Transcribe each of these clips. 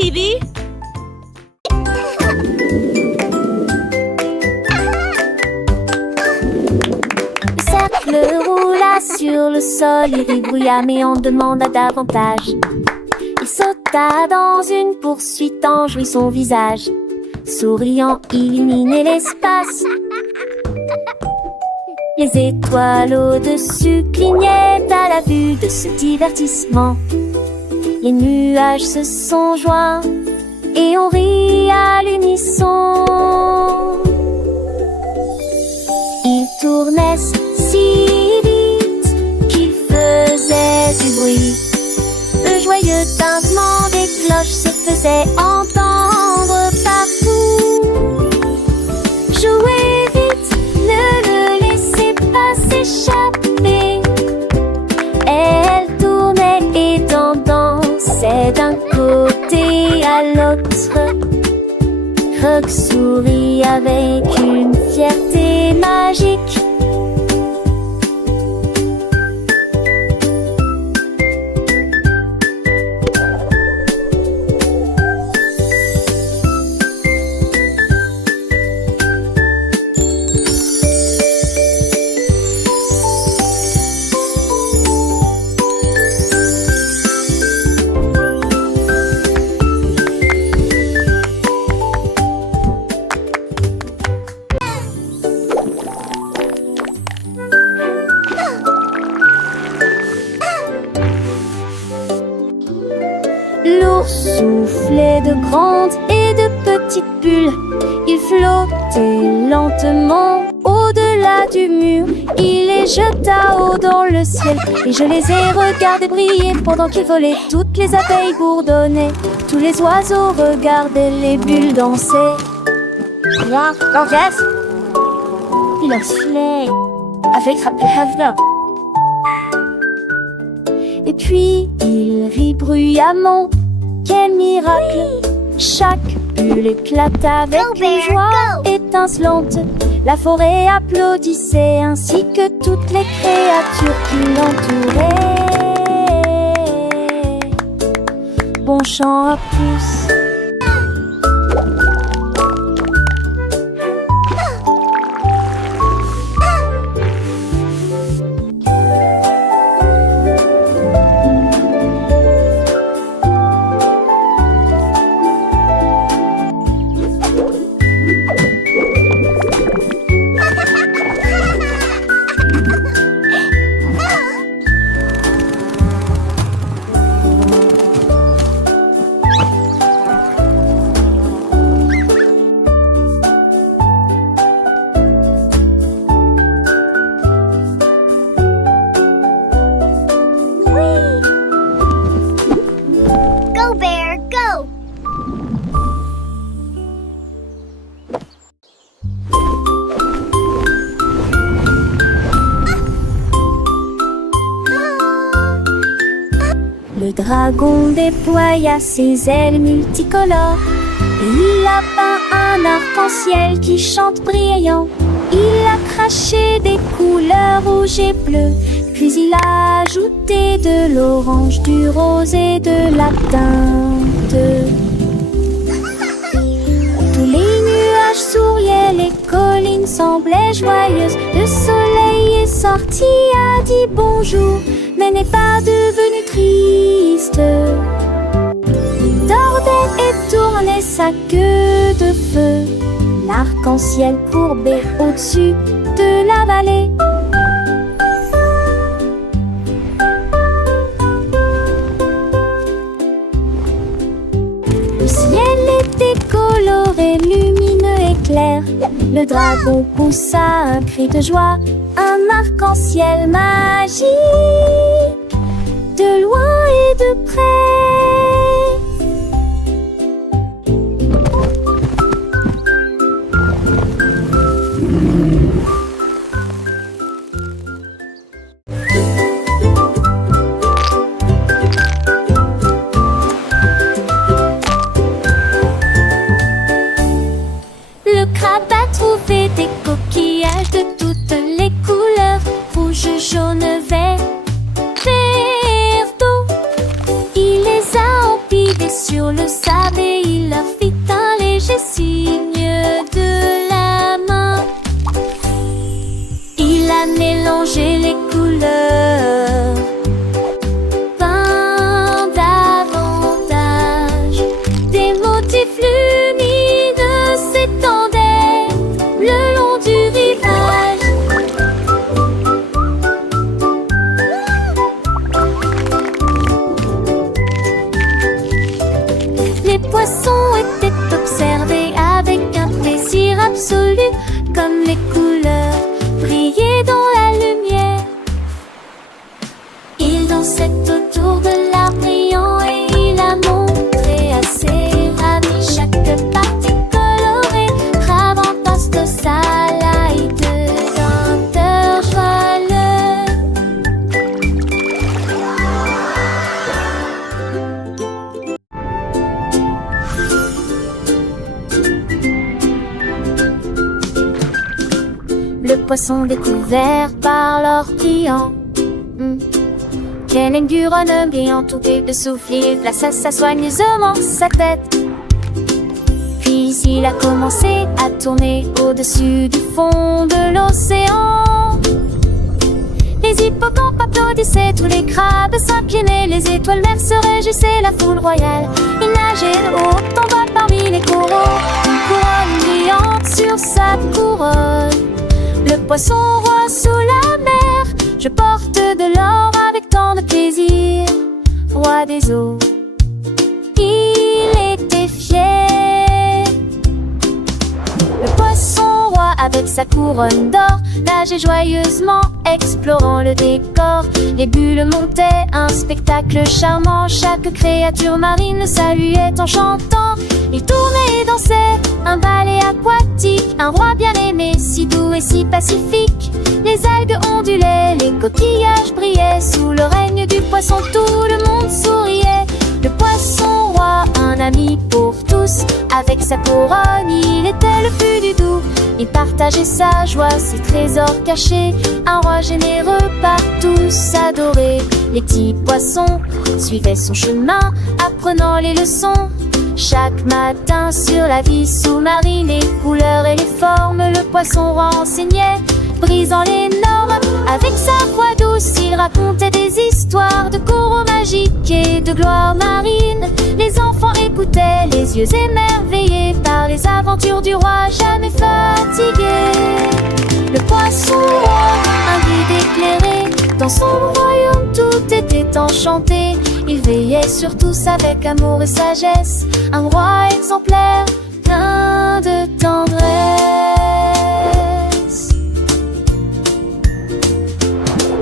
TV? Le cercle roula sur le sol, il ribrouilla mais on demanda davantage. Il sauta dans une poursuite en jouit son visage. Souriant, il illuminait l'espace. Les étoiles au-dessus clignaient à la vue de ce divertissement. Les nuages se sont joints et on rit à l'unisson. Ils tournaient si vite qu'ils faisaient du bruit. Le joyeux tintement des cloches se faisait entendre partout. Jouez vite, ne le laissez pas s'échapper. Elle tournait et dansait d'un côté à l'autre. Croc sourit avec une fierté magique. L'ours soufflait de grandes et de petites bulles. Il flottait lentement au-delà du mur. Il les jeta haut dans le ciel et je les ai regardés briller pendant qu'ils volaient. Toutes les abeilles bourdonnaient, tous les oiseaux regardaient les bulles danser. Ja, gorgeous. Il en filait avec sa petite. et puis il rit bruyamment. Quel miracle! Chaque bulle éclata avec une joie étincelante. La forêt applaudissait ainsi que toutes les créatures qui l'entouraient. Bon chant à tous. Go, Bear, go! Le dragon déploya ses ailes multicolores et il a peint un arc-en-ciel qui chante brillant. Il a craché des couleurs rouges et bleues, puis il a ajouté de l'orange, du rose et de la teinte. Tous les nuages souriaient, les collines semblaient joyeuses. Le soleil est sorti, a dit bonjour, mais n'est pas devenu triste. Il tordait et tournait sa queue de feu, l'arc-en-ciel courbé au-dessus de la vallée. Le ciel était coloré, lumineux et clair. Le dragon poussa un cri de joie, un arc-en-ciel magique, de loin et de près. Le crabe a trouvé des coquillages de toutes les couleurs, rouge, jaune, vert, poissons découverts par leurs clients. Keneng du renum brillant, tout de souffle, il plaça soigneusement sa tête. Puis il a commencé à tourner au-dessus du fond de l'océan. Les hippocampes applaudissaient, tous les crabes s'inclinaient, les étoiles mères se réjouissaient, la foule royale. Il nageait de haut en bas parmi les coraux, une couronne brillante sur sa couronne. Le poisson roi sous la mer, je porte de l'or avec tant de plaisir. Roi des eaux, il était fier. Le poisson roi avec sa couronne d'or nageait joyeusement, explorant le décor. Les bulles montaient, un spectacle charmant. Chaque créature marine le saluait en chantant. Il tournait et dansait, un ballet aquatique. Un roi bien aimé, si doux et si pacifique. Les algues ondulaient, les coquillages brillaient. Sous le règne du poisson, tout le monde souriait. Le poisson roi, un ami pour tous. Avec sa couronne, il était le plus du doux. Il partageait sa joie, ses trésors cachés. Un roi généreux par tous adoré. Les petits poissons suivaient son chemin, apprenant les leçons. Chaque matin sur la vie sous-marine, les couleurs et les formes, le poisson roi enseignait, brisant les normes. Avec sa voix douce, il racontait des histoires de coraux magiques et de gloire marine. Les enfants écoutaient, les yeux émerveillés par les aventures du roi jamais fatigué. Le poisson roi, un guide éclairé, dans son royaume tout était enchanté. Il veillait sur tous avec amour et sagesse, un roi exemplaire, plein de tendresse.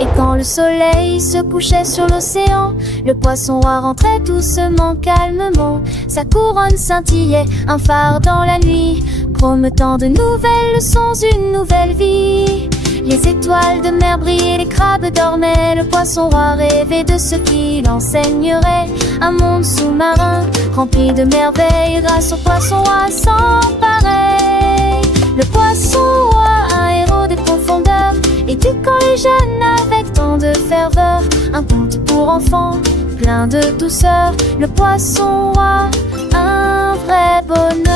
Et quand le soleil se couchait sur l'océan, le poisson roi rentrait doucement, calmement. Sa couronne scintillait, un phare dans la nuit, promettant de nouvelles leçons, une nouvelle vie. Les étoiles de mer brillaient, les crabes dormaient. Le poisson roi rêvait de ce qu'il enseignerait. Un monde sous-marin rempli de merveilles, grâce au poisson roi sans pareil. Le poisson roi, un héros des profondeurs, éduquant les jeunes avec tant de ferveur. Un conte pour enfants, plein de douceur. Le poisson roi, un vrai bonheur.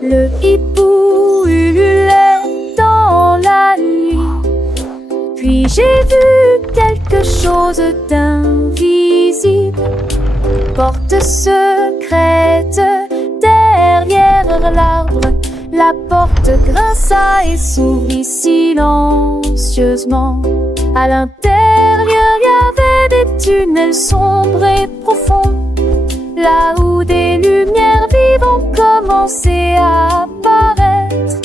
Le hibou ululait dans la nuit. Puis j'ai vu quelque chose d'invisible. Porte secrète derrière l'arbre. La porte grinça et s'ouvrit silencieusement. À l'intérieur, il y avait des tunnels sombres et profonds, là où des lumières vivantes commençaient à apparaître.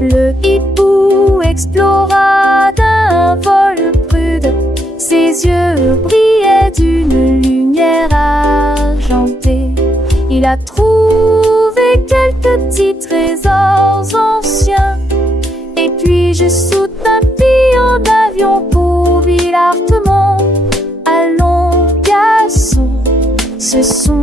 Le hibou explora d'un vol prude. Ses yeux brillaient d'une lumière argentée. Il a trouvé quelques petits trésors anciens. Et puis je saute un pion d'avion pour Villartemont. Allons, garçons, ce sont